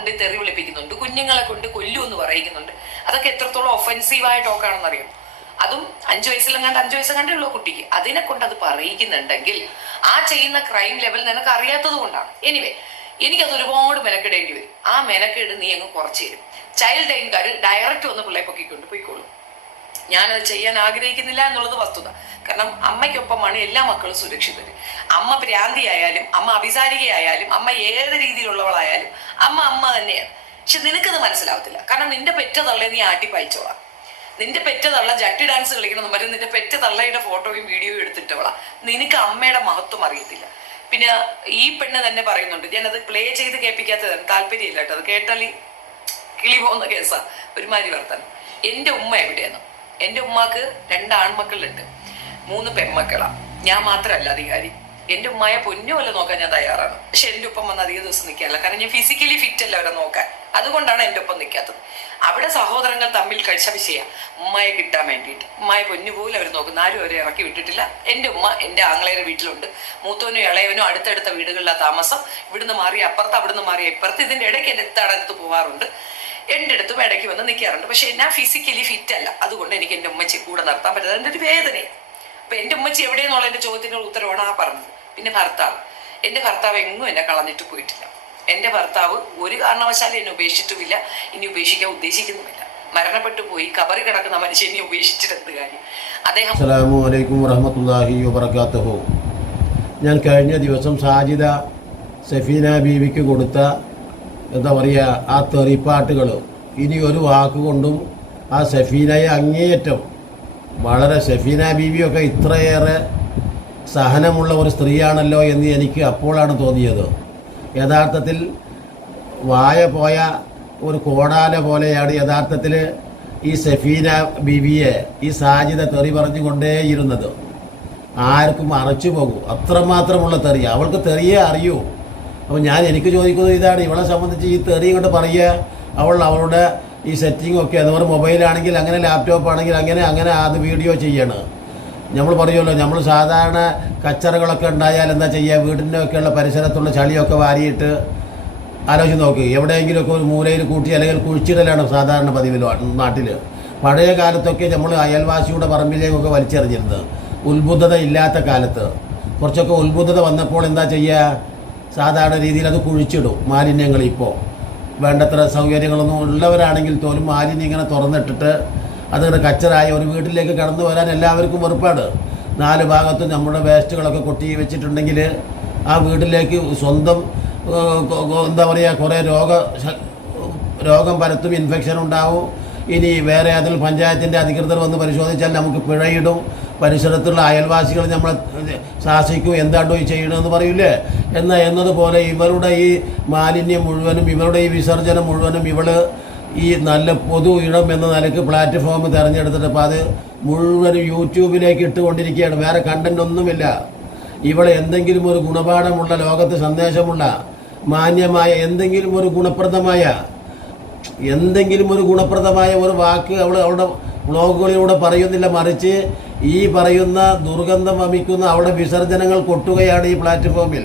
കൊണ്ട് തെറി വിളിപ്പിക്കുന്നുണ്ട് കുഞ്ഞുങ്ങളെ കൊണ്ട് കൊല്ലു എന്ന് പറയിക്കുന്നുണ്ട്. അതൊക്കെ എത്രത്തോളം ഒഫൻസീവായ ടോക്കാണെന്ന് അറിയാം അതും അഞ്ചു വയസ്സിലെങ്ങാണ്ട് അഞ്ചു വയസ്സെങ്ങാണ്ടേ ഉള്ളൂ കുട്ടിക്ക്. അതിനെ കൊണ്ട് അത് പറയിക്കുന്നുണ്ടെങ്കിൽ ആ ചെയ്യുന്ന ക്രൈം ലെവൽ നിനക്ക് അറിയാത്തത് കൊണ്ടാണ്. എനിവേ എനിക്കത് ഒരുപാട് മെനക്കെടേണ്ടി വരും. ആ മെനക്കേട് നീ അങ്ങ് കുറച്ച് തരും. ചൈൽഡ് ലൈൻകാർ ഡയറക്റ്റ് വന്ന് പിള്ളേ പൊക്കിക്കൊണ്ട് പോയിക്കോളും ഞാനത് ചെയ്യാൻ ആഗ്രഹിക്കുന്നില്ല എന്നുള്ളത് വസ്തുത. കാരണം അമ്മയ്ക്കൊപ്പമാണ് എല്ലാ മക്കളും സുരക്ഷിതര് അമ്മ ഭ്രാന്തിയായാലും അമ്മ അഭിസാരികയായാലും അമ്മ ഏത് രീതിയിലുള്ളവളായാലും അമ്മ അമ്മ തന്നെയാണ്. പക്ഷെ നിനക്കത് മനസ്സിലാവത്തില്ല. കാരണം നിന്റെ പെറ്റ തള്ളെ നീ ആട്ടിപ്പായിച്ചോളാം നിന്റെ പെറ്റ തള്ള ജട്ടി ഡാൻസ് കളിക്കണം പറയും നിന്റെ പെറ്റ തള്ളയുടെ ഫോട്ടോയും വീഡിയോയും എടുത്തിട്ടോളാം നിനക്ക് അമ്മയുടെ മഹത്വം അറിയത്തില്ല. പിന്നെ ഈ പെണ്ണ് തന്നെ പറയുന്നുണ്ട് ഞാനത് പ്ലേ ചെയ്ത് കേൾപ്പിക്കാത്തതാണ്. താല്പര്യമില്ല കേട്ടോ അത് കേട്ടാൽ കിളി പോകുന്ന കേസാ. ഒരുമാതിരി വർത്താനം. എന്റെ ഉമ്മ എവിടെയാണ് എന്റെ ഉമ്മാക്ക് രണ്ട് ആൺമക്കളുണ്ട്. മൂന്ന് പെൺമക്കളാ. ഞാൻ മാത്രമല്ല അധികാരി. എന്റെ ഉമ്മയെ പൊന്നു നോക്കാൻ ഞാൻ തയ്യാറാണ്. പക്ഷെ എന്റെ ഒപ്പം വന്ന് അധിക ദിവസം നിൽക്കാറില്ല. കാരണം ഞാൻ ഫിസിക്കലി ഫിറ്റ് അല്ല അവരെ നോക്കാൻ. അതുകൊണ്ടാണ് എന്റെ ഒപ്പം നിൽക്കാത്തത്. അവിടെ സഹോദരങ്ങൾ തമ്മിൽ കഴിച്ച വിഷയ ഉമ്മയെ കിട്ടാൻ വേണ്ടിയിട്ട്. ഉമ്മയെ പൊന്നു പോലും അവർ നോക്കുന്നു. ആരും അവരെ ഇറക്കി വിട്ടിട്ടില്ല. എന്റെ ഉമ്മ എന്റെ ആങ്ങളയുടെ വീട്ടിലുണ്ട്. മൂത്തവനും ഇളയവനും അടുത്തടുത്ത വീടുകളിലാണ് താമസം. ഇവിടുന്ന് മാറി അപ്പുറത്ത് അവിടുന്ന് മാറി ഇപ്പുറത്ത്. ഇതിന്റെ ഇടയ്ക്ക് എന്റെ അടുത്ത് പോവാറുണ്ട്. എന്റെ അടുത്തും ഇടയ്ക്ക് വന്ന് നിൽക്കാറുണ്ട്. പക്ഷെ ഞാൻ ഫിസിക്കലി ഫിറ്റ് അല്ല. അതുകൊണ്ട് എനിക്ക് എന്റെ ഉമ്മച്ചി കൂടെ നിർത്താൻ പറ്റാതെ എന്റെ ഒരു വേദനയാണ് അപ്പൊ എന്റെ ഉമ്മച്ചി എവിടെയെന്നുള്ള എന്റെ ചോദ്യത്തിനുള്ള ഉത്തരവാണ് ആ പറഞ്ഞത്. പിന്നെ ഭർത്താവ്. എന്റെ ഭർത്താവ് എങ്ങും എന്നെ കളഞ്ഞിട്ട് പോയിട്ടില്ല. എന്റെ ഭർത്താവ് ഒരു കാരണവശാലും എന്നെ ഉപേക്ഷിച്ചിട്ടുമില്ല. ഇനി ഉപേക്ഷിക്കാൻ ഉദ്ദേശിക്കുന്നുമില്ല. മരണപ്പെട്ടു പോയി കബറി കിടക്കുന്ന മനുഷ്യനെ ഉപേക്ഷിച്ചിട്ട് എന്ത് കാര്യം? അദ്ദേഹം അസ്സലാമു അലൈക്കും ഞാൻ കഴിഞ്ഞ ദിവസം സാജിദ സഫീന ബീവിക്ക് കൊടുത്ത എന്താ പറയുക ആ തെറിപ്പാട്ടുകൾ ഇനി ഒരു വാക്കുകൊണ്ടും ആ സഫീനയെ അങ്ങേയറ്റം വളരെ ഷഫീന ബീവിയൊക്കെ ഇത്രയേറെ സഹനമുള്ള ഒരു സ്ത്രീയാണല്ലോ എന്ന് എനിക്ക് അപ്പോഴാണ് തോന്നിയത്. യഥാർത്ഥത്തിൽ വായ പോയ ഒരു കോടാല പോലെയാണ് യഥാർത്ഥത്തിൽ ഈ സഫീന ബീവിയെ ഈ സാജിത തെറി പറഞ്ഞുകൊണ്ടേയിരുന്നത്. ആർക്കും അറച്ചു പോകും അത്രമാത്രമുള്ള തെറി. അവൾക്ക് തെറിയേ അറിയൂ. അപ്പോൾ ഞാൻ എനിക്ക് ചോദിക്കുന്നത് ഇതാണ്. ഇവളെ സംബന്ധിച്ച് ഈ തെറി ഇങ്ങോട്ട് പറയുക അവൾ അവളുടെ ഈ സെറ്റിംഗ് ഒക്കെ അതുപോലെ മൊബൈലാണെങ്കിൽ അങ്ങനെ ലാപ്ടോപ്പ് ആണെങ്കിൽ അങ്ങനെ അങ്ങനെ അത് വീഡിയോ ചെയ്യണം. നമ്മൾ പറയുമല്ലോ നമ്മൾ സാധാരണ കച്ചറകളൊക്കെ ഉണ്ടായാൽ എന്താ ചെയ്യുക? വീടിന്റെ ഒക്കെയുള്ള പരിസരത്തുള്ള ചളിയൊക്കെ വാരിയിട്ട് ആലോചിച്ച് നോക്ക്. എവിടെയെങ്കിലുമൊക്കെ ഒരു മൂലയിൽ കൂട്ടി അല്ലെങ്കിൽ കുഴിച്ചിടലാണ് സാധാരണ പതിവിൽ നാട്ടിൽ പഴയ കാലത്തൊക്കെ നമ്മൾ അയൽവാസിയുടെ പറമ്പിലേക്കൊക്കെ വലിച്ചെറിഞ്ഞിരുന്നത്. ഉത്ബുദ്ധത ഇല്ലാത്ത കാലത്ത്. കുറച്ചൊക്കെ ഉത്ബുദ്ധത വന്നപ്പോൾ എന്താ ചെയ്യുക? സാധാരണ രീതിയിൽ അത് കുഴിച്ചിടും മാലിന്യങ്ങൾ ഇപ്പോൾ. വേണ്ടത്ര സൗകര്യങ്ങളൊന്നും ഉള്ളവരാണെങ്കിൽ പോലും മാലിന്യം ഇങ്ങനെ തുറന്നിട്ടിട്ട് അതിങ്ങനെ കച്ചറായി ഒരു വീട്ടിലേക്ക് കടന്നു വരാൻ എല്ലാവർക്കും വെറുപ്പാണ്. നാല് ഭാഗത്തും നമ്മുടെ വേസ്റ്റുകളൊക്കെ കൊട്ടി വെച്ചിട്ടുണ്ടെങ്കിൽ ആ വീട്ടിലേക്ക് സ്വന്തം എന്താ പറയുക കുറേ രോഗ രോഗം പരത്തും ഇൻഫെക്ഷൻ ഉണ്ടാവും. ഇനി വേറെ അതിൽ പഞ്ചായത്തിന്റെ അധികൃതർ വന്ന് പരിശോധിച്ചാൽ നമുക്ക് പിഴയിടും. പരിസരത്തുള്ള അയൽവാസികൾ നമ്മളെ ശാസിക്കും എന്താണ്ടോ ചെയ്യണമെന്ന് പറയൂലേ? എന്ന എന്നതുപോലെ ഇവരുടെ ഈ മാലിന്യം മുഴുവനും ഇവരുടെ ഈ വിസർജനം മുഴുവനും ഇവൾ ഈ നല്ല പൊതു ഇടം എന്ന നിലയ്ക്ക് പ്ലാറ്റ്ഫോം തിരഞ്ഞെടുത്തിട്ട് അപ്പോൾ അത് മുഴുവനും യൂട്യൂബിലേക്ക് ഇട്ടുകൊണ്ടിരിക്കുകയാണ്. വേറെ കണ്ടന്റ് ഒന്നുമില്ല. ഇവിടെ എന്തെങ്കിലും ഒരു ഗുണപാഠമുള്ള ലോകത്ത് സന്ദേശമുള്ള മാന്യമായ എന്തെങ്കിലും ഒരു ഗുണപ്രദമായ എന്തെങ്കിലും ഒരു ഗുണപ്രദമായ ഒരു വാക്ക് അവൾ അവളുടെ ബ്ലോഗുകളിലൂടെ പറയുന്നില്ല. മറിച്ച് ഈ പറയുന്ന ദുർഗന്ധം വമിക്കുന്ന അവിടെ വിസർജനങ്ങൾ കൊട്ടുകയാണ് ഈ പ്ലാറ്റ്ഫോമിൽ.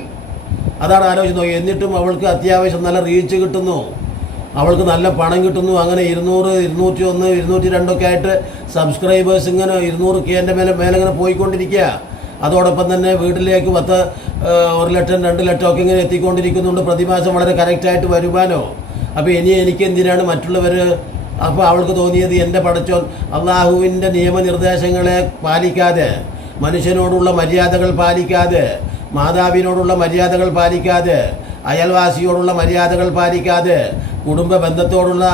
അതാണ് ആലോചിച്ച് എന്നിട്ടും അവൾക്ക് അത്യാവശ്യം നല്ല റീച്ച് കിട്ടുന്നു. അവൾക്ക് നല്ല പണം കിട്ടുന്നു. അങ്ങനെ ഇരുന്നൂറ് ഇരുന്നൂറ്റി ഒന്ന് ഇരുന്നൂറ്റി രണ്ടൊക്കെ ആയിട്ട് സബ്സ്ക്രൈബേഴ്സ് ഇങ്ങനെ ഇരുന്നൂറ് കേന്റെ മേലെ മേലെ ഇങ്ങനെ പോയിക്കൊണ്ടിരിക്കുക. അതോടൊപ്പം തന്നെ വീട്ടിലേക്ക് പത്ത് ഒരു ലക്ഷം രണ്ട് ലക്ഷം ഒക്കെ ഇങ്ങനെ എത്തിക്കൊണ്ടിരിക്കുന്നുണ്ട്. പ്രതിമാസം വളരെ കറക്റ്റായിട്ട് വരുമാനോ അപ്പോൾ ഇനി എനിക്ക് എന്തിനാണ് മറ്റുള്ളവർ അപ്പോൾ അവൾക്ക് തോന്നിയത് എന്റെ പടച്ചോൻ അള്ളാഹുവിന്റെ നിയമനിർദ്ദേശങ്ങളെ പാലിക്കാതെ മനുഷ്യനോടുള്ള മര്യാദകൾ പാലിക്കാതെ മാതാവിനോടുള്ള മര്യാദകൾ പാലിക്കാതെ അയൽവാസിയോടുള്ള മര്യാദകൾ പാലിക്കാതെ കുടുംബ ബന്ധത്തോടുള്ള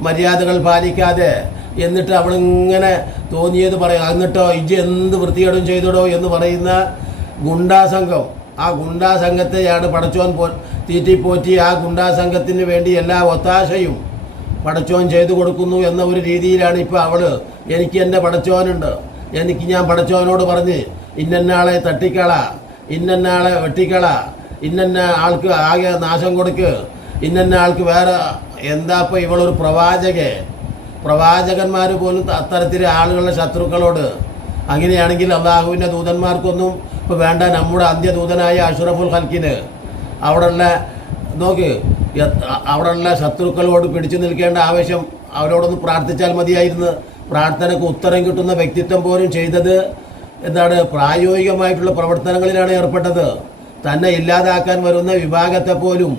മര്യാദകൾ പാലിക്കാതെ എന്നിട്ട് അവളിങ്ങനെ തോന്നിയത് പറയാം. എന്നിട്ടോ ഇജ്ജ് എന്ത് വൃത്തികേടും ചെയ്തിടോ? എന്ന് പറയുന്ന ഗുണ്ടാ സംഘം. ആ ഗുണ്ടാ സംഘത്തെയാണ് പടച്ചോൻ തീറ്റിപ്പോറ്റി ആ ഗുണ്ടാ സംഘത്തിന് വേണ്ടി എല്ലാ ഒത്താശയും പടച്ചോൻ ചെയ്തു കൊടുക്കുന്നു എന്ന ഒരു രീതിയിലാണ് ഇപ്പോൾ അവൾ. എനിക്ക് എന്റെ പടച്ചോനുണ്ട്. എനിക്ക് ഞാൻ പടച്ചോനോട് പറഞ്ഞ് ഇന്നന്നാളെ തട്ടിക്കള. ഇന്നന്നാളെ വെട്ടിക്കള. ഇന്നന്ന ആൾക്ക് ആകെ നാശം കൊടുക്ക്. ഇന്നന്ന ആൾക്ക് വേറെ എന്താ ഇപ്പോൾ ഇവളൊരു പ്രവാചകെ പ്രവാചകന്മാർ പോലും അത്തരത്തിൽ ആളുകളുടെ ശത്രുക്കളോട്. അങ്ങനെയാണെങ്കിൽ അള്ളാഹുവിന്റെ ദൂതന്മാർക്കൊന്നും ഇപ്പോൾ വേണ്ട നമ്മുടെ അന്ത്യദൂതനായ അഷ്റഫുൽ ഹൽക്കിന് അവിടെയുള്ള നോക്ക് അവിടെയുള്ള ശത്രുക്കളോട് പിടിച്ചു നിൽക്കേണ്ട ആവശ്യം അവരോടൊന്ന് പ്രാർത്ഥിച്ചാൽ മതിയായിരുന്നു. പ്രാർത്ഥനയ്ക്ക് ഉത്തരം കിട്ടുന്ന വ്യക്തിത്വം പോലും ചെയ്തത് എന്താണ് പ്രായോഗികമായിട്ടുള്ള പ്രവർത്തനങ്ങളിലാണ് ഏർപ്പെട്ടത്. തന്നെ ഇല്ലാതാക്കാൻ വരുന്ന വിഭാഗത്തെ പോലും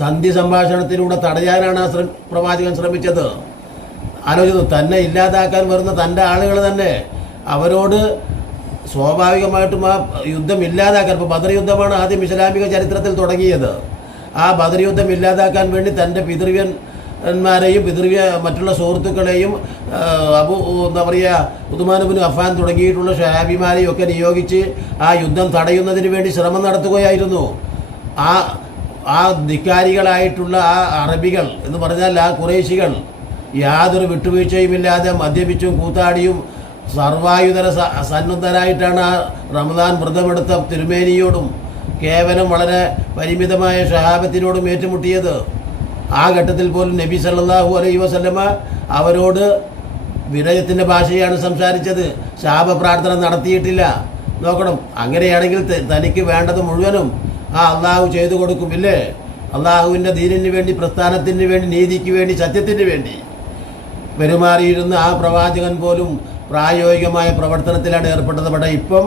സന്ധി സംഭാഷണത്തിലൂടെ തടയാനാണ് ആ പ്രവാചകൻ ശ്രമിച്ചത്. ആലോചിച്ചു തന്നെ ഇല്ലാതാക്കാൻ വരുന്ന തന്റെ ആളുകൾ തന്നെ അവരോട് സ്വാഭാവികമായിട്ടും ആ യുദ്ധം ഇല്ലാതാക്കാൻ ഇപ്പോൾ ബദർ യുദ്ധമാണ് ആദ്യം ഇസ്ലാമിക ചരിത്രത്തിൽ തുടങ്ങിയത്. ആ ബദർ യുദ്ധം ഇല്ലാതാക്കാൻ വേണ്ടി തന്റെ പിതൃവ്യന്മാരെയും പിതൃവ്യ മറ്റുള്ള സുഹൃത്തുക്കളെയും അബു എന്താ പറയുക ഉദുമാനുബിന് അഫാൻ തുടങ്ങിയിട്ടുള്ള ഷഹാബിമാരെയും ഒക്കെ നിയോഗിച്ച് ആ യുദ്ധം തടയുന്നതിന് വേണ്ടി ശ്രമം നടത്തുകയായിരുന്നു. ആ ആ ധിക്കാരികളായിട്ടുള്ള ആ അറബികൾ എന്ന് പറഞ്ഞാൽ ആ കുറേശികൾ യാതൊരു വിട്ടുവീഴ്ചയുമില്ലാതെ മദ്യപിച്ചും കൂത്താടിയും സർവായുധര സന്നദ്ധരായിട്ടാണ് ആ റമദാൻ വ്രതമെടുത്ത തിരുമേനിയോടും കേവലം വളരെ പരിമിതമായ ഷഹാബത്തിനോടും ഏറ്റുമുട്ടിയത് ആ ഘട്ടത്തിൽ പോലും നബി സല്ലാഹു അലൈ വസല്ലമ അവരോട് വിനയത്തിന്റെ ഭാഷയാണ് സംസാരിച്ചത്. ശാപ പ്രാർത്ഥന നടത്തിയിട്ടില്ല. നോക്കണം അങ്ങനെയാണെങ്കിൽ തനിക്ക് വേണ്ടത് മുഴുവനും ആ അള്ളാഹു ചെയ്തു കൊടുക്കും ഇല്ലേ അള്ളാഹുവിന്റെ ദീനിന് വേണ്ടി പ്രസ്ഥാനത്തിന് വേണ്ടി നീതിക്ക് വേണ്ടി സത്യത്തിന് വേണ്ടി. പെരുമാറിയിരുന്ന ആ പ്രവാചകൻ പോലും പ്രായോഗികമായ പ്രവർത്തനത്തിലാണ് ഏർപ്പെട്ടത്. പക്ഷേ ഇപ്പം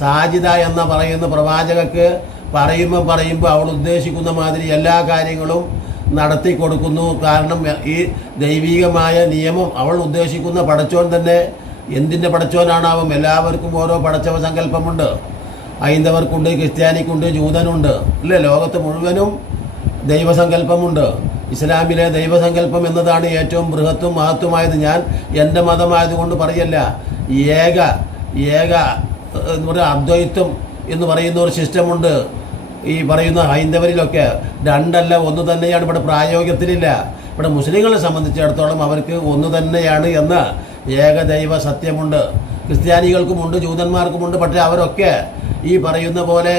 സാജിദ എന്ന പറയുന്ന പ്രവാചകക്ക് പറയുമ്പോൾ പറയുമ്പോൾ അവൾ ഉദ്ദേശിക്കുന്ന മാതിരി എല്ലാ കാര്യങ്ങളും നടത്തി കൊടുക്കുന്നു. കാരണം ഈ ദൈവികമായ നിയമം അവൾ ഉദ്ദേശിക്കുന്ന പടച്ചോൻ തന്നെ എന്തിന്റെ പടച്ചോനാണാവും? എല്ലാവർക്കും ഓരോ പടച്ചവ സങ്കല്പമുണ്ട്. ഹൈന്ദവർക്കുണ്ട് ക്രിസ്ത്യാനിക്കുണ്ട് ജൂതനുണ്ട്. അല്ലേ ലോകത്ത് മുഴുവനും ദൈവസങ്കല്പമുണ്ട്. ഇസ്ലാമിലെ ദൈവസങ്കല്പം എന്നതാണ് ഏറ്റവും ബൃഹത്തും മഹത്വമായത് ഞാൻ എന്റെ മതമായതുകൊണ്ട് പറയല്ല. ഏക ഏക എന്ന് പറയുക അദ്വൈത്വം എന്ന് പറയുന്ന ഒരു സിസ്റ്റമുണ്ട്. ഈ പറയുന്ന ഹൈന്ദവരിലൊക്കെ രണ്ടല്ല ഒന്ന് തന്നെയാണ് ഇവിടെ പ്രായോഗികത്തിലില്ല. ഇവിടെ മുസ്ലിങ്ങളെ സംബന്ധിച്ചിടത്തോളം അവർക്ക് ഒന്ന് തന്നെയാണ് എന്ന് ഏകദൈവ സത്യമുണ്ട്. ക്രിസ്ത്യാനികൾക്കുമുണ്ട് ജൂതന്മാർക്കുമുണ്ട് പക്ഷേ അവരൊക്കെ ഈ പറയുന്ന പോലെ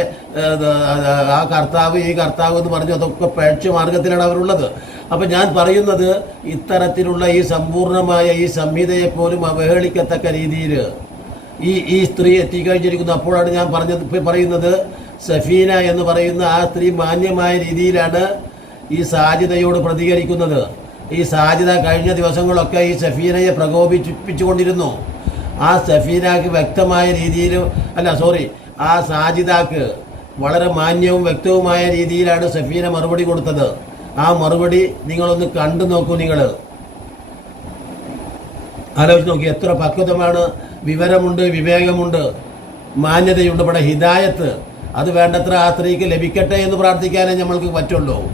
ആ കർത്താവ് ഈ കർത്താവ് എന്ന് പറഞ്ഞു അതൊക്കെ പേക്ഷ മാർഗത്തിലാണ് അവരുള്ളത്. അപ്പം ഞാൻ പറയുന്നത് ഇത്തരത്തിലുള്ള ഈ സമ്പൂർണമായ ഈ സംഹിതയെപ്പോലും അവഹേളിക്കത്തക്ക രീതിയിൽ ഈ ഈ സ്ത്രീ എത്തിക്കഴിഞ്ഞിരിക്കുന്നു. അപ്പോഴാണ് ഞാൻ പറഞ്ഞത് പറയുന്നത് സഫീന എന്ന് പറയുന്ന ആ സ്ത്രീ മാന്യമായ രീതിയിലാണ് ഈ സാജിദയോട് പ്രതികരിക്കുന്നത്. ഈ സാജിദ കഴിഞ്ഞ ദിവസങ്ങളൊക്കെ ഈ സഫീനയെ പ്രകോപിപ്പിച്ചുകൊണ്ടിരുന്നു. ആ സഫീനക്ക് വ്യക്തമായ രീതിയിൽ അല്ല സോറി ആ സാജിദാക്ക് വളരെ മാന്യവും വ്യക്തവുമായ രീതിയിലാണ് സഫീന മറുപടി കൊടുത്തത്. ആ മറുപടി നിങ്ങളൊന്ന് കണ്ടു നോക്കൂ നിങ്ങൾ ആലോചിച്ച് നോക്കി എത്ര പക്വതമാണ് വിവരമുണ്ട് വിവേകമുണ്ട് മാന്യതയുണ്ട് ഇവിടെ ഹിദായത്ത്. അത് വേണ്ടത്ര ആ സ്ത്രീക്ക് ലഭിക്കട്ടെ എന്ന് പ്രാർത്ഥിക്കാനേ നമ്മൾക്ക് പറ്റുള്ളൂ.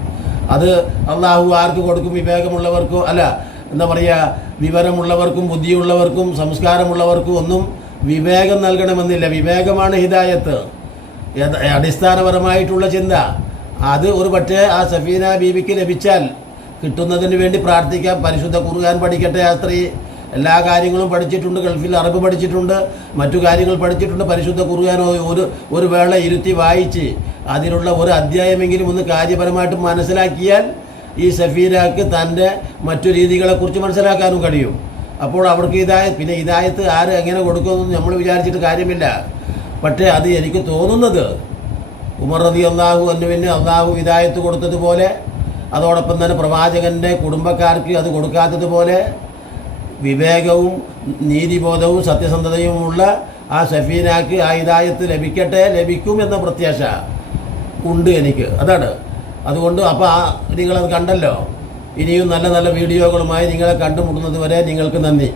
അത് അള്ളാഹു ആർക്ക് കൊടുക്കും? വിവേകമുള്ളവർക്കും അല്ല എന്താ പറയുക വിവരമുള്ളവർക്കും ബുദ്ധിയുള്ളവർക്കും സംസ്കാരമുള്ളവർക്കും ഒന്നും വിവേകം നൽകണമെന്നില്ല. വിവേകമാണ് ഹിദായത്ത്. അടിസ്ഥാനപരമായിട്ടുള്ള ചിന്ത. അത് ഒരു പക്ഷേ ആ സഫീന ബീവിക്ക് ലഭിച്ചാൽ കിട്ടുന്നതിന് വേണ്ടി പ്രാർത്ഥിക്കാം. പരിശുദ്ധ കുറുകാൻ പഠിക്കട്ടെ ആ സ്ത്രീ. എല്ലാ കാര്യങ്ങളും പഠിച്ചിട്ടുണ്ട് ഗൾഫിൽ അറബ് പഠിച്ചിട്ടുണ്ട് മറ്റു കാര്യങ്ങൾ പഠിച്ചിട്ടുണ്ട്. പരിശുദ്ധ കുറുകാനോ ഒരു ഒരു വേള ഇരുത്തി വായിച്ച് അതിലുള്ള ഒരു അധ്യായമെങ്കിലും ഒന്ന് കാര്യപരമായിട്ട് മനസ്സിലാക്കിയാൽ ഈ സഫീരാക്ക് തന്റെ മറ്റു രീതികളെക്കുറിച്ച് മനസ്സിലാക്കാനും കഴിയും. അപ്പോൾ അവർക്ക് ഇതായ പിന്നെ ഇതായത്ത് ആര് എങ്ങനെ കൊടുക്കുമെന്ന് നമ്മൾ വിചാരിച്ചിട്ട് കാര്യമില്ല. പക്ഷേ അത് എനിക്ക് തോന്നുന്നത് ഉമർ റതി അള്ളാഹു അനുവിന് അള്ളാഹു ഹിദായത്ത് കൊടുത്തതുപോലെ അതോടൊപ്പം തന്നെ പ്രവാചകന്റെ കുടുംബക്കാർക്ക് അത് കൊടുക്കാത്തതുപോലെ വിവേകവും നീതിബോധവും സത്യസന്ധതയുമുള്ള ആ ഷഫീനാക്ക് ആ ഇതായത്ത് ലഭിക്കട്ടെ ലഭിക്കും എന്ന പ്രത്യാശ ഉണ്ട് എനിക്ക്. അതാണ്. അതുകൊണ്ട് അപ്പോൾ ആ നിങ്ങളത് കണ്ടല്ലോ. ഇനിയും നല്ല നല്ല വീഡിയോകളുമായി നിങ്ങളെ കണ്ടുമുട്ടുന്നത് വരെ നിങ്ങൾക്ക് നന്ദി.